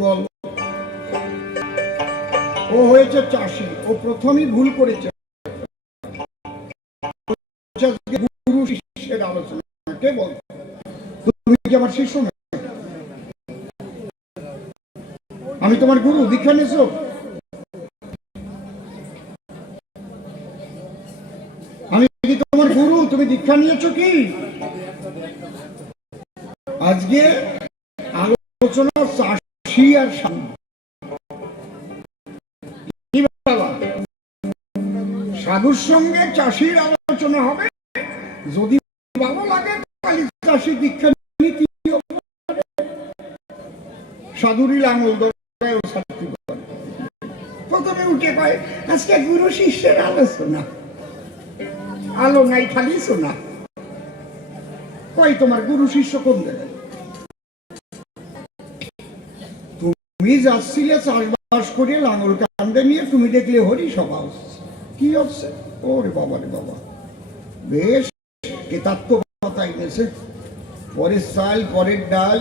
বল ও হয়েছে চাষি। ও প্রথমই ভুল করেছে। গুরু শিষ্যের বল? তুমি কি আমার শিষ্য আমি তোমার গুরু, দীক্ষা নিয়েছো? আমি কি তোমার গুরু? তুমি দীক্ষা নিয়েছো কি? আজকে চাষি আর? সাধুর সঙ্গে চাষির আলোচনা হবে? যদি ভালো লাগে চাষি দীক্ষা নীতি সাধুরই লাঙল। প্রথমে উঠে কয়, আজকে গুরু শিষ্যের আলোচনা। আলো নাই, খালি শোনা। কই তোমার গুরু শিষ্য কোন জায়গায়? তুমি যাচ্ছিলে চাষবাস করে লাঙল কান্দে নিয়ে, তুমি দেখলে হরি সভা হচ্ছে। কি হচ্ছে? ওরে বাবা রে বাবা। বেশ কেতাত্ম কথা এনেছে পরের চাল পরের ডাল